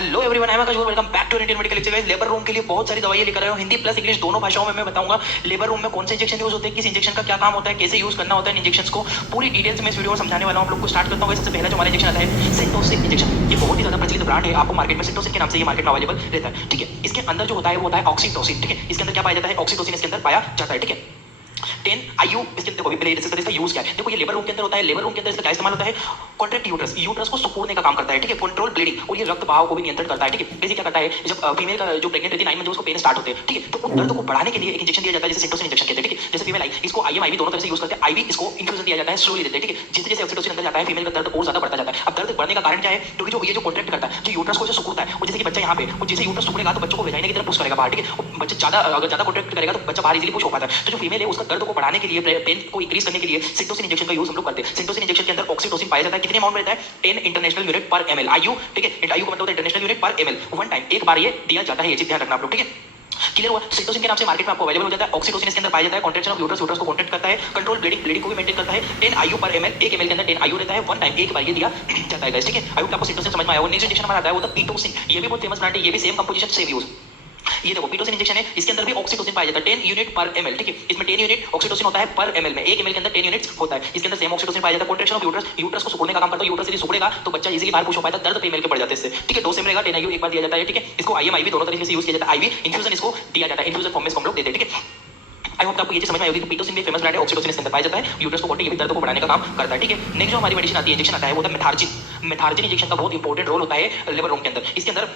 Hello everyone, I am Akash, welcome back to Indian medical lecture. Guys, labour room के लिए बहुत सारी दवाइयां लेकर आया हूं, हिंदी प्लस इंग्लिश दोनों भाषाओं में। मैं बताऊंगा लेबर रूम में कौन से इंजेक्शन यूज होते हैं, किस इंजेक्शन का क्या काम होता है, कैसे यूज करना होता है इंजेक्शन को, पूरी डिटेल्स में इस वीडियो में समझाने वाला हूं। आप लोग को स्टार्ट करता हूं। सबसे पहला जो हमारा इंजेक्शन आता है सिंटोसिन इंजेक्शन। ये बहुत ही ज्यादा प्रचलित ब्रांड है, आपको मार्केट में सिंटोसिन के नाम से ये मार्केट में अवेलेबल रहता है। ठीक है, इसके अंदर जो होता है वो होता है ऑक्सीटोसिन। ठीक है, इसके अंदर क्या पाया जाता है, ऑक्सीटोसिन इसके अंदर पाया जाता है। ठीक है, 10 IU इसके अंदर पहले इसका यूज क्या है देखो। ये लेबर रूम के अंदर होता है। लेबर रूम के अंदर इसका क्या इस्तेमाल होता है, कॉन्ट्रैक्ट यूट्रस, यूट्रस को सुकूनने का काम करता है। ठीक है, कंट्रोल ब्लीडिंग और ये रक्त बहाव को भी नियंत्रित करता है। ठीक है, बेसिक क्या करता है, जब फीमेल का जो प्रेग्नेंट रहती है 9 मंथ उसको पेन स्टार्ट होते हैं। ठीक है, तो उस दर्द को बढ़ाने के लिए एक इंजेक्शन दिया जाता है जिसे सिंटोसिन इंजेक्शन कहते हैं। ठीक है, जैसे फीमेल आई इसको IM IV दोनों तरह से यूज करते हैं। IV इसको इन्फ्यूजन दिया जाता है, स्लोली देते हैं। ठीक है, जैसे जैसे ऑक्सीटोसिन अंदर जाता है फीमेल का दर्द और ज्यादा बढ़ता जाता है। अब दर्द बढ़ने का कारण क्या है, क्योंकि जो ये जो कॉन्ट्रैक्ट करता है, जो यूट्रस को जो सुकूनता है, वो जैसे कि बच्चा यहाँ पे वो जैसे यूट्रस सुकड़ेगा तो बच्चों को वेजाइना की तरफ पुश करेगा बाहर। ठीक है, बच्चा ज्यादा अगर ज्यादा कॉन्ट्रैक्ट करेगा तो बच्चा बाहर इजीली पुश हो पाता है। तो जो फीमेल है उसका दर्द को बढ़ाने के लिए, पेन को इंक्रीज करने के लिए सिंटोसिन इंजेक्शन का यूज हम लोग करते हैं। सिंटोसिन इंजेक्शन के अंदर ऑक्सीटोसिन पाया जाता है। कितने अमाउंट में रहता है, 10 इंटरनेशनल यूनिट पर ml IU। ठीक है, IU का मतलब होता है इंटरनेशनल यूनिट पर ml, वन टाइम एक बार ये दिया जाता है। ये चीज ध्यान रखना आप लोग। ठीक है, क्लियर हुआ। सिंटोसिन के नाम से मार्केट में आपको अवेलेबल हो जाता है। ऑक्सीटोसिन इसके अंदर पाया जाता है, कॉन्ट्रैक्शन ऑफ यूट्रस, यूट्रस को कॉन्ट्रैक्ट करता है, कंट्रोल ब्लीडिंग, ब्लीडिंग को भी मेंटेन करता है। 10 IU पर ml, 1 ml के अंदर 10 IU रहता है, वन टाइम एक बार ये दिया जाता है। ठीक है, आई होप आपको सिंटोसिन समझ में आया होगा। नेक्स्ट इंजेक्शन हमारा आता है वो था पीटोसिन। ये भी बहुत फेमस ब्रांड है, ये भी सेम कंपोजिशन सेम यूज। ये देखो पीटोसिन इंजेक्शन है, इसके अंदर भी ऑक्सीटोसिन पाया जाता है 10 यूनिट पर ml। ठीक है, इसमें 10 यूनिट ऑक्सीटोसिन होता है पर ml में, 1 ml के अंदर 10 यूनिट्स होता है। इसके अंदर सेम ऑक्सीटोसिन पाया जाता है। कॉन्ट्रैक्शन ऑफ यूट्रस, यूट्रस को सुकड़ने का काम करता है। यूट्रस यदि सुकड़ेगा तो बच्चा इजीली बाहर पुश हो पाता है, दर्द फीमेल के बढ़ जाते हैं इससे। ठीक है, 2 सेम रहेगा, 10 IU एक बार दिया जाता है। ठीक है, इसको IM IV दोनों तरीके से यूज किया जाता है। IV इन्फ्यूजन इसको दिया जाता है, इन्फ्यूजन फॉर्म में इसको हम लोग देते हैं। ठीक है, आई होप आपको ये चीज समझ में आई होगी। पीटोसिन भी फेमस ब्रांड है, ऑक्सीटोसिन इसके अंदर पाया जाता है। यूट्रस को कॉन्ट्रैक्ट, ये भी दर्द को बढ़ाने का काम करता है। ठीक है, नेक्स्ट जो हमारी मेडिसिन आती है, इंजेक्शन आता है वो होता है मेथार्जिन। मेथार्जिन इंजेक्शन का बहुत इंपॉर्टेंट रोल होता है लेबर रूम के अंदर। इसके अंदर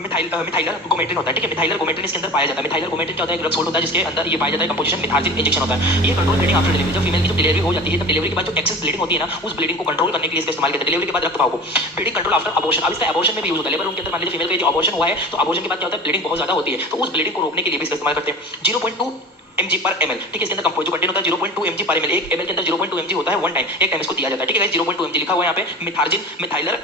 मिथाइलर गोमेट्रिन होता है। ठीक है, मिथाइलर गोमेट्रिन इसके अंदर पाया जाता है। मिथाइलर गोमेट्रिन क्या होता है, एक ड्रग सोल्ट होता है जिसके अंदर ये पाया जाता है कंपोजिशन मेथार्जिन इंजेक्शन होता है। ये कंट्रोल ब्लीडिंग आफ्टर डिलीवरी, जब फीमेल की जो डिलीवरी हो जाती है, तब डिलीवरी के बाद जो एक्सेस ब्लीडिंग होती है ना, उस ब्लीडिंग को कंट्रोल करने के लिए इसका इस्तेमाल करते हैं। डिलीवरी के बाद रक्तस्राव को, ब्लीडिंग कंट्रोल आफ्टर अबॉर्शन। अब इसका अबॉर्शन में भी यूज होता है। लेबर रूम के अंदर मान लीजिए फीमेल का जो अबॉर्शन हुआ है, तो अबॉर्शन के बाद क्या होता है, ब्लीडिंग बहुत ज्यादा होती है, तो उस ब्लीडिंग को रोकने के लिए भी इसका इस्तेमाल करते हैं। 0.2 mg पर ml। ठीक है, इसके अंदर कंपोज जो कंटेंट होता है 0.2 mg पर ml, 1 ml के अंदर 0.2 mg होता है, वन टाइम एक टाइम इसको दिया जाता है। ठीक है गाइस, 0.2 mg लिखा हुआ है यहाँ पे। मिथार्जिन, मिथाइलर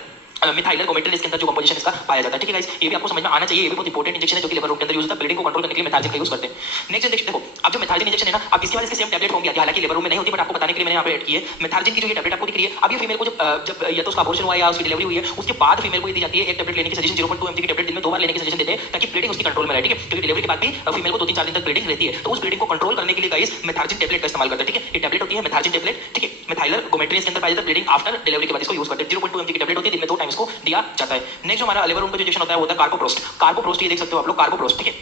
गोमेट्रिन इसके अंदर जो कंपोजिशन इसका पाया जाता है। ठीक है गाइस, ये भी आपको समझ में आना चाहिए। ये भी बहुत इंपॉर्टेंट इंजेक्शन है जो कि लेबर रूम के अंदर यूज होता है। ब्लीडिंग को कंट्रोल करने के लिए मेथार्जिन का यूज करते हैं। नेक्स्ट इंजेक्शन देखो, अब जो मेथार्जिन इंजेक्शन है ना, अब इसके बाद इसके सेम टैबलेट होंगे, हालांकि लेबर रूम में नहीं होती, बट आपको बताने के लिए मैंने यहाँ पे ऐड की है। मेथार्जिन की जो ये टैबलेट आपको दिख रही है, अब ये फीमेल को जब या तो उसका अबॉर्शन हुआ या उसकी डिलीवरी हुई है, उसके बाद फीमेल को दी जाती है एक टैबलेट लेने की सजेशन। 0.2 mg की टैबलेट दिन में 2 बार लेने की सजेशन देते हैं, ताकि ब्लीडिंग उसकी कंट्रोल में रहे। ठीक है, क्योंकि डिलीवरी के बाद भी फीमेल को 2-3-4 दिन तक ब्लीडिंग रहती है, तो उस ब्लीडिंग को कंट्रोल करने के लिए गाइस मेथार्जिन टैबलेट का इस्तेमाल करते हैं। ठीक है, ये टैबलेट होती है मेथार्जिन टैबलेट। ठीक है, मिथाइलर गोमेट्रिन इसके अंदर पाया जाता है, ब्लीडिंग आफ्टर डिलीवरी के बाद इसको यूज करते हैं। 0.2 mg की टैबलेट होती है, दिन में 2 टाइम इसको दिया जाता है। नेक्स्ट जो हमारा लेबर रूम का जो इंजेक्शन होता है वो होता है कार्बोप्रोस्ट। कार्बोप्रोस्ट ये देख सकते हो आप लोग, कार्बोप्रोस्ट। ठीक है,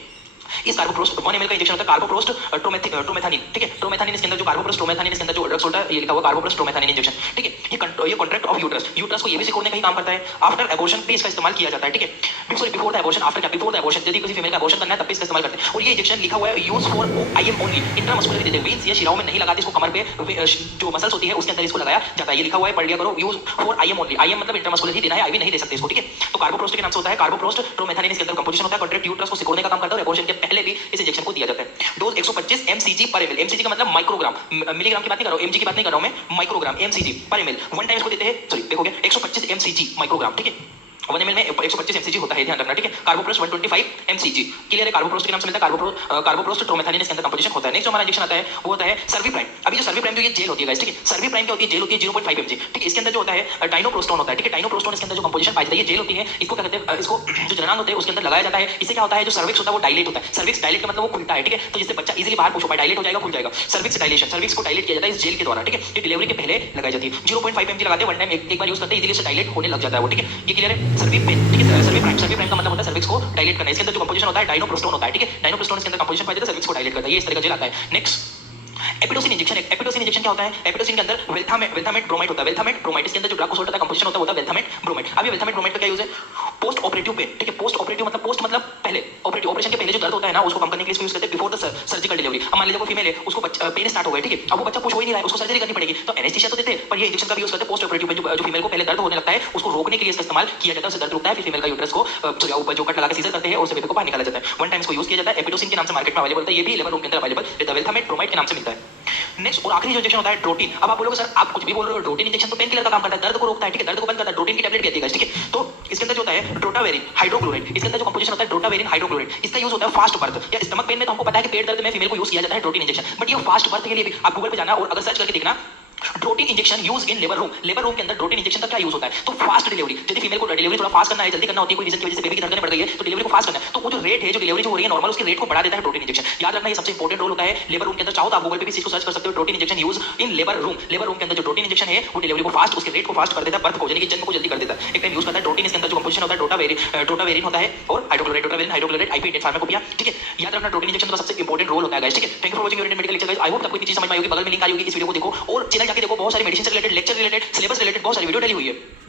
इस कार्बोप्रोस्ट 1 ml का इंजेक्शन होता है कार्बोप्रोस्ट ट्रोमेथानिन। ठीक है, ट्रोमेथानिन इसके अंदर जो कार्बोप्रोस्ट ट्रोमेथानिन इसके अंदर जो ड्रग्स होता है, ये लिखा हुआ कार्बोप्रोस्ट ट्रोमेथानिन इंजेक्शन। ठीक है, ये कॉन्ट्रैक्ट ऑफ यूट्रस, यूट्रस को ये भी सिकोड़ने का ही काम करता है। आफ्टर एबॉर्शन भी इसका इस्तेमाल किया जाता है। ठीक है, बिफोर द एबॉर्शन, आफ्टर क्या, बिफोर द एबॉर्शन, यदि किसी फीमेल का एबॉर्शन करना है तब भी इसका इस्तेमाल करते हैं। और ये इंजेक्शन लिखा हुआ है use for IM only, intramuscular देते हैं, वेन्स या शिराओं में नहीं लगाते इसको, कमर पे जो मसल्स होती है उसके अंदर इसको लगाया जाता है। ये लिखा हुआ है, पढ़ लिया करो, use for IM only. IM मतलब इंट्रामस्कुलर ही देना है, IV नहीं दे सकते इसको। ठीक है, तो कार्बोप्रोस्ट के नाम से होता है कार्बोप्रोस्ट ट्रोमेथानिन, इसके अंदर कंपोजिशन होता है, कॉन्ट्रैक्ट यूट्रस को सिकोड़ने का काम करता है, और एबॉर्शन के पहले भी इस इंजेक्शन को दिया जाता है। डोज 125 mcg पर ml, mcg का मतलब माइक्रोग्राम, मिलीग्राम की बात नहीं कर रहा हूं, mg की बात नहीं कर रहा हूं मैं, माइक्रोग्राम mcg पर ml, वन टाइम इसको देते हैं। सॉरी देखोगे 125 mcg माइक्रोग्राम। ठीक है, 1 ml में 125 mcg होता है, ध्यान रखना। ठीक है, कार्बोप्रोस्ट 125 mcg, क्लियर है। कार्बोप्रोस्ट के नाम से मिलता है, कार्बोप्रोस्ट ट्रोमेथानिन इसके अंदर कंपोजिशन होता है। नेक्स्ट हमारा इंजेक्शन आता है वो होता है सर्विप्राइम। अभी जो सर्विप्राइम जो ये जेल होती है गाइस, ठीक है, सर्विप्राइम क्या होती है, जेल होती है 0.5 mg। ठीक है, इसके अंदर जो होता है डाइनोप्रोस्टोन होता है। ठीक है, डाइनोप्रोस्टोन इसके अंदर जो कंपोजिशन पाई जाती है, ये जेल होती है, इसको क्या कहते हैं, इसको जो जननांग होते हैं उसके अंदर लगाया जाता है। इससे क्या होता है, जो सर्विक्स होता है वो डायलेट होता है। सर्विक्स डायलेट का मतलब वो खुलता है। ठीक है, तो जिससे बच्चा इजीली बाहर पुश हो पाए, डायलेट हो जाएगा, खुल जाएगा। सर्विक्स डायलेशन, सर्विक्स को डायलेट किया जाता है इस जेल के द्वारा। ठीक है, ये डिलीवरी के पहले लगाई जाती है। 0.5 mg लगाते हैं, वन टाइम एक बार यूज करते हैं, इजीली से डायलेट होने लग जाता है वो। ठीक है, ये क्लियर है। सर्विप्राइम, ठीक है, सर्विप्राइम का मतलब होता है सर्विक्स को डायलेट करना। इसके अंदर जो कंपोजिशन होता है डाइनोप्रोस्टोन होता है। ठीक है, डाइनोप्रोस्टोन इसके अंदर कंपोजिशन पाया जाता है, सर्विक्स को डायलेट करता है, ये इस तरह का जेल आता है। Next Epidosin injection. Epidosin injection क्या होता है, एपिडोसिन के अंदर वेल्थामेट ब्रोमाइड होता है। वेल्थामेट ब्रोमाइड, इसके अंदर जो ड्रग सोल्ट होता है कंपोजिशन होता है वेल्थामेट ब्रोमाइड। अब ये वेल्थामेट ब्रोमाइड का क्या यूज है, पोस्ट ऑपरेटिव पेन। ठीक है, पोस्ट ऑपरेटिव मतलब पोस्ट मतलब पहले ऑपरेटिव, ऑपरेशन के पहले जो दर्द होता है ना, उसको कम करने के लिए इसको यूज करते हैं बिफोर द सर्जिकल डिलीवरी। अब मान लीजिए कोई फीमेल है, उसको पेन स्टार्ट हो गया। ठीक है, अब वो बच्चा पुश हो ही नहीं रहा है, उसको सर्जरी करनी पड़ेगी, तो एनेस्थीसिया तो देते हैं, पर ये इंजेक्शन का भी यूज करते हैं पोस्ट ऑपरेटिव पेन। जो फीमेल को पहले दर्द होने लगता है उसको रोकने के लिए इसका इस्तेमाल किया जाता है, उससे दर्द रुकता है, फिर फीमेल का यूट्रस को ऊपर जो कट लगा के सीजर करते हैं और उसे बेबी को बाहर निकाला जाता है। वन टाइम इसको यूज किया जाता है। एपिडोसिन के नाम से मार्केट में अवेलेबल होता है, ये भी लेबर रूम के अंदर अवेलेबल रहता है, वेल्थामेट ब्रोमाइड के नाम से मिलता है। नेक्स्ट और आखिरी जो इंजेक्शन होता है ड्रोटिन। अब आप बोलोगे सर आप कुछ भी बोल रहे हो, ड्रोटिन इंजेक्शन तो पेन किलर का काम करता है, दर्द को रोकता है। ठीक है, दर्द को बंद करता है, ड्रोटिन की टैबलेट भी आती है। ठीक है, तो इसके अंदर जो होता है ड्रोटावेरिन हाइड्रोक्लोराइड, इसके अंदर जो कंपोजिशन होता है ड्रोटावेरिन हाइड्रोक्लोराइड, इसका यूज होता है फास्ट बर्थ या स्टमक पेन में। तो हमको पता है कि पेट दर्द में फीमेल को यूज किया जाता है ड्रोटिन इंजेक्शन, बट ये फास्ट बर्थ के लिए भी आप गूगल पे जाना और अगर सर्च करके देखना Drotin injection use in labour room के अंदर ड्रोटिन इंजेक्शन का क्या यूज होता है? तो फास्ट डिलीवरी, यदि फीमेल को डिलीवरी थोड़ा फास्ट करना है, जल्दी करना होती है, कोई रीजन की वजह से बेबी की धड़कनें बढ़ गई है, तो डिलीवरी को फास्ट करना है, तो वो जो रेट है, जो डिलीवरी जो हो रही है नॉर्मल, उसके रेट को बढ़ा देता है ड्रोटिन इंजेक्शन। याद रखना ये सबसे इंपॉर्टेंट रोल होता है लेबर रूम के अंदर। चाहो तो आप गूगल पे भी इस चीज को सर्च कर सकते हो, Drotin injection use in labour room. Labour room के अंदर जो ड्रोटिन इंजेक्शन है वो डिलीवरी को फास्ट, उसके रेट को फास्ट कर देता है, बर्थ को यानी कि जन्म को जल्दी कर देता है। एक टाइम यूज करता है ड्रोटिन, इसके अंदर जो कंपोजिशन होता है डोटावेरिन होता है और हाइड्रोक्लोराइड आईपी फार्माकोपिया। ठीक है, याद रखना ड्रोटिन इंजेक्शन का सबसे इंपॉर्टेंट रोल होता है गाइस। ठीक है, thank you for watching medical lecture guys. I hope आपको इतनी चीज समझ में आई होगी। बगल में लिंक आई होगी, इस वीडियो को देखो और चैनल जाके देखो, बहुत सारी मेडिसिन से related, lecture related, syllabus related बहुत सारी वीडियो डली हुई है।